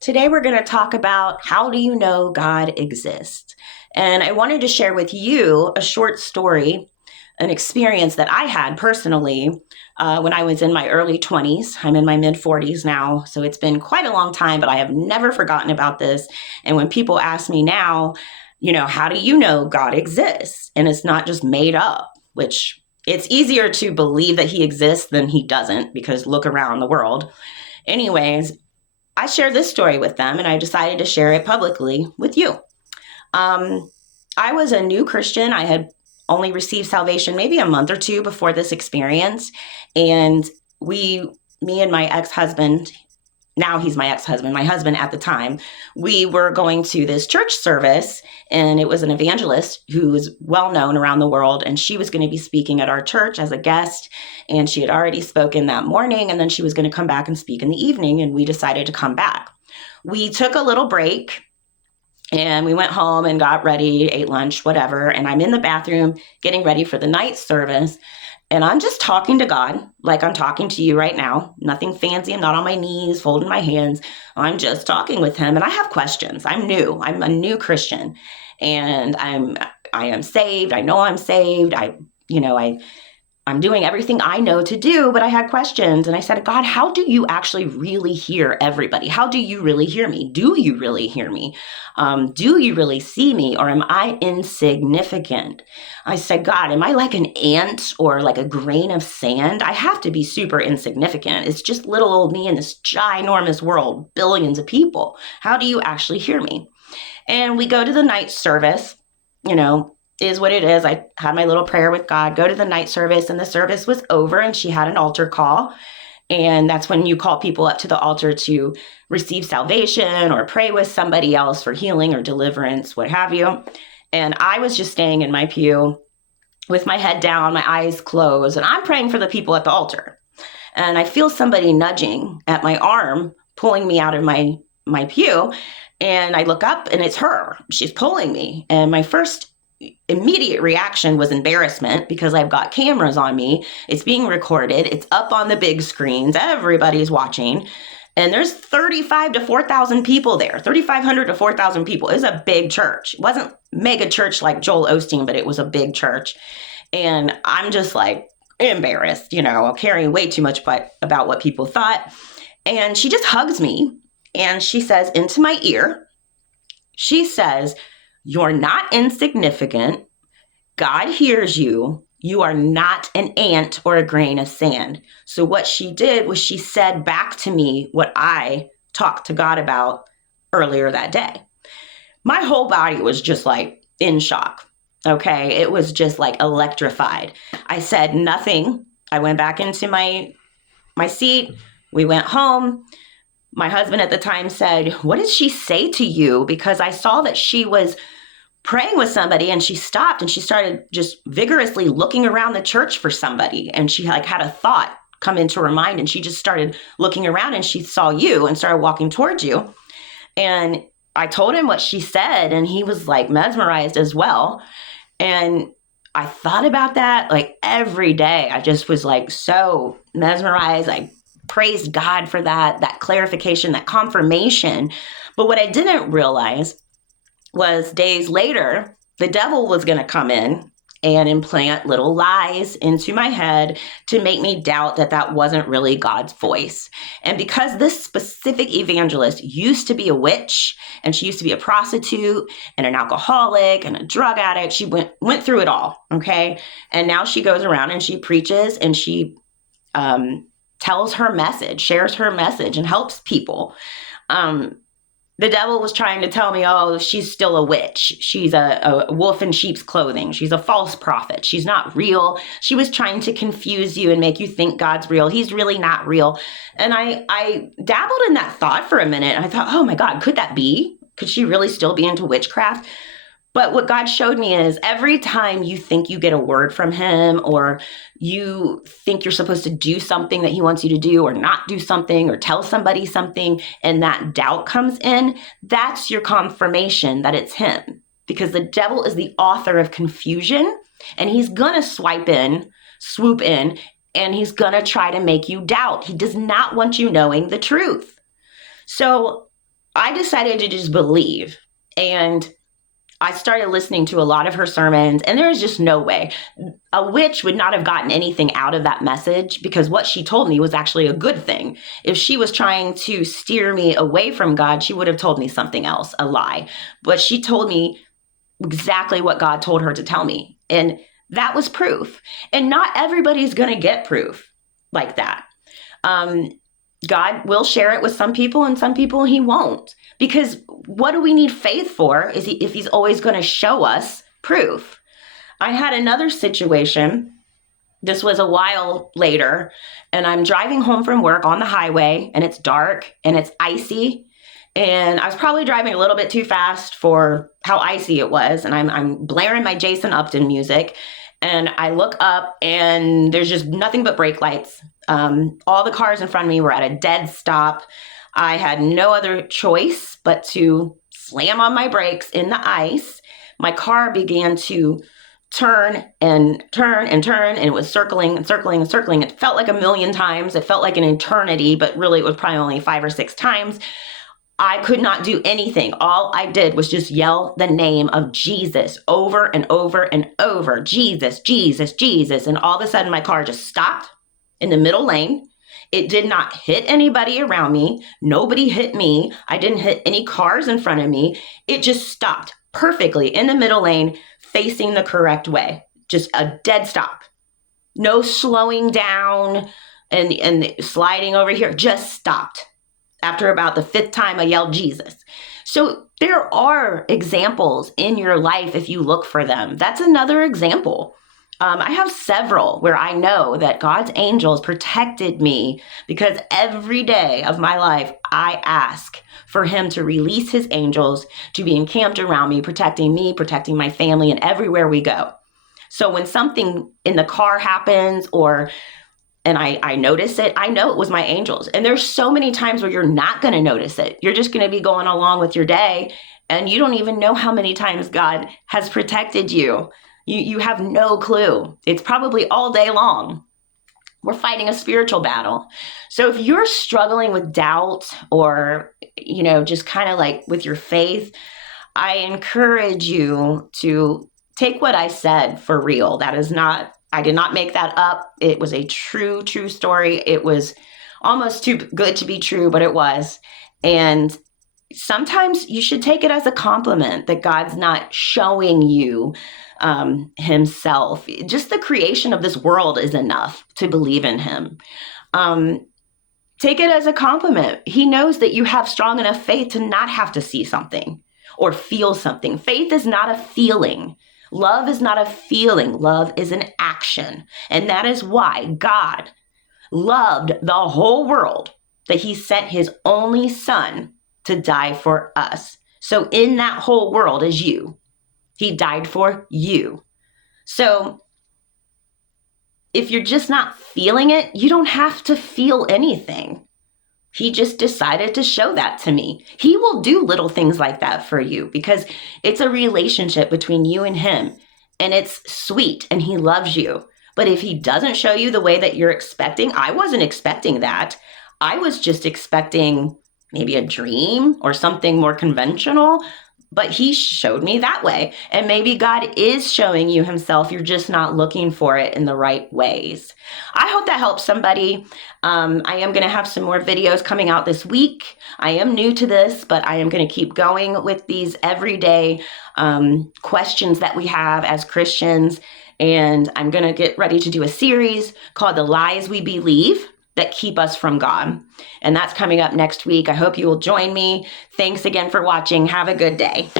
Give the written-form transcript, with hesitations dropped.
Today, we're going to talk about how do you know God exists? And I wanted to share with you a short story, an experience that I had personally when I was in my early 20s. I'm in my mid 40s now, so it's been quite a long time, but I have never forgotten about this. And when people ask me now, how do you know God exists? And it's not just made up, which it's easier to believe that he exists than he doesn't, because look around the world. Anyways, I shared this story with them and I decided to share it publicly with you. Um, I was a new Christian. I had only received salvation maybe a month or two before this experience. And me and my ex husband, now he's my ex-husband, my husband at the time, we were going to this church service, and it was an evangelist who was well known around the world, and she was going to be speaking at our church as a guest, and she had already spoken that morning, and then she was going to come back and speak in the evening, and we decided to come back. We took a little break, and we went home and got ready, ate lunch, whatever, and I'm in the bathroom getting ready for the night service. And I'm just talking to God like I'm talking to you right now. Nothing fancy. I'm not on my knees, folding my hands. I'm just talking with him. And I have questions. I'm new. I'm a new Christian. And I am saved. I know I'm saved. I'm doing everything I know to do, but I had questions. And I said, God, how do you actually really hear everybody? How do you really hear me? Do you really hear me? Do you really see me? Or am I insignificant? I said, God, am I like an ant or like a grain of sand? I have to be super insignificant. It's just little old me in this ginormous world, billions of people. How do you actually hear me? And we go to the night service, is what it is. I had my little prayer with God, go to the night service, and the service was over and she had an altar call. And that's when you call people up to the altar to receive salvation or pray with somebody else for healing or deliverance, what have you. And I was just staying in my pew with my head down, my eyes closed, and I'm praying for the people at the altar. And I feel somebody nudging at my arm, pulling me out of my pew. And I look up and it's her. She's pulling me. And my first immediate reaction was embarrassment, because I've got cameras on me. It's being recorded. It's up on the big screens. Everybody's watching. And there's 35 to 4,000 people there. 3,500 to 4,000 people. It was a big church. It wasn't mega church like Joel Osteen, but it was a big church. And I'm just like embarrassed, caring way too much about what people thought. And she just hugs me and she says into my ear, she says, "You're not insignificant. God hears you. You are not an ant or a grain of sand." So what she did was she said back to me what I talked to God about earlier that day. My whole body was just like in shock. Okay. It was just like electrified. I said nothing. I went back into my seat. We went home. My husband at the time said, "What did she say to you?" Because I saw that she was praying with somebody and she stopped and she started just vigorously looking around the church for somebody. And she had a thought come into her mind and she just started looking around and she saw you and started walking towards you. And I told him what she said and he was like mesmerized as well. And I thought about that like every day. I just was like so mesmerized. I praised God for that clarification, that confirmation. But what I didn't realize was days later, the devil was going to come in and implant little lies into my head to make me doubt that wasn't really God's voice. And because this specific evangelist used to be a witch, and she used to be a prostitute and an alcoholic and a drug addict, she went through it all, okay? And now she goes around and she preaches and she tells her message, shares her message, and helps people. The devil was trying to tell me, oh, she's still a witch. She's a wolf in sheep's clothing. She's a false prophet. She's not real. She was trying to confuse you and make you think God's real. He's really not real. And I dabbled in that thought for a minute. And I thought, oh my God, could that be? Could she really still be into witchcraft? But what God showed me is every time you think you get a word from him, or you think you're supposed to do something that he wants you to do, or not do something, or tell somebody something, and that doubt comes in, that's your confirmation that it's him. Because the devil is the author of confusion, and he's going to swoop in, and he's going to try to make you doubt. He does not want you knowing the truth. So I decided to just believe. And I started listening to a lot of her sermons, and there was just no way. A witch would not have gotten anything out of that message, because what she told me was actually a good thing. If she was trying to steer me away from God, she would have told me something else, a lie. But she told me exactly what God told her to tell me. And that was proof. And not everybody's going to get proof like that. God will share it with some people, and some people he won't. Because what do we need faith for if he's always going to show us proof? I had another situation. This was a while later, and I'm driving home from work on the highway, and it's dark and it's icy. And I was probably driving a little bit too fast for how icy it was. And I'm blaring my Jason Upton music. And I look up, and there's just nothing but brake lights. All the cars in front of me were at a dead stop. I had no other choice but to slam on my brakes in the ice. My car began to turn and turn and turn, and it was circling and circling and circling. It felt like a million times. It felt like an eternity, but really it was probably only 5 or 6 times. I could not do anything. All I did was just yell the name of Jesus over and over and over. Jesus, Jesus, Jesus. And all of a sudden my car just stopped in the middle lane. It did not hit anybody around me. Nobody hit me. I didn't hit any cars in front of me. It just stopped perfectly in the middle lane, facing the correct way. Just a dead stop. No slowing down and sliding over here. Just stopped. After about the 5th time I yelled Jesus. So there are examples in your life if you look for them. That's another example. I have several where I know that God's angels protected me, because every day of my life, I ask for him to release his angels to be encamped around me, protecting my family, and everywhere we go. So when something in the car happens and I notice it, I know it was my angels. And there's so many times where you're not going to notice it. You're just going to be going along with your day, and you don't even know how many times God has protected you. You have no clue. It's probably all day long. We're fighting a spiritual battle. So if you're struggling with doubt or, just kind of like with your faith, I encourage you to take what I said for real. I did not make that up. It was a true story. It was almost too good to be true, but it was. And sometimes you should take it as a compliment that God's not showing you himself. Just the creation of this world is enough to believe in him. Take it as a compliment. He knows that you have strong enough faith to not have to see something or feel something. Faith is not a feeling. Love is not a feeling. Love is an action. And that is why God loved the whole world, that he sent his only son to die for us. So in that whole world is you. He died for you. So if you're just not feeling it, you don't have to feel anything. He just decided to show that to me. He will do little things like that for you, because it's a relationship between you and him, and it's sweet, and he loves you. But if he doesn't show you the way that you're expecting, I wasn't expecting that. I was just expecting maybe a dream or something more conventional, but he showed me that way. And maybe God is showing you himself. You're just not looking for it in the right ways. I hope that helps somebody. I am going to have some more videos coming out this week. I am new to this, but I am going to keep going with these everyday questions that we have as Christians. And I'm going to get ready to do a series called The Lies We Believe That Keep Us from God. And that's coming up next week. I hope you will join me. Thanks again for watching. Have a good day.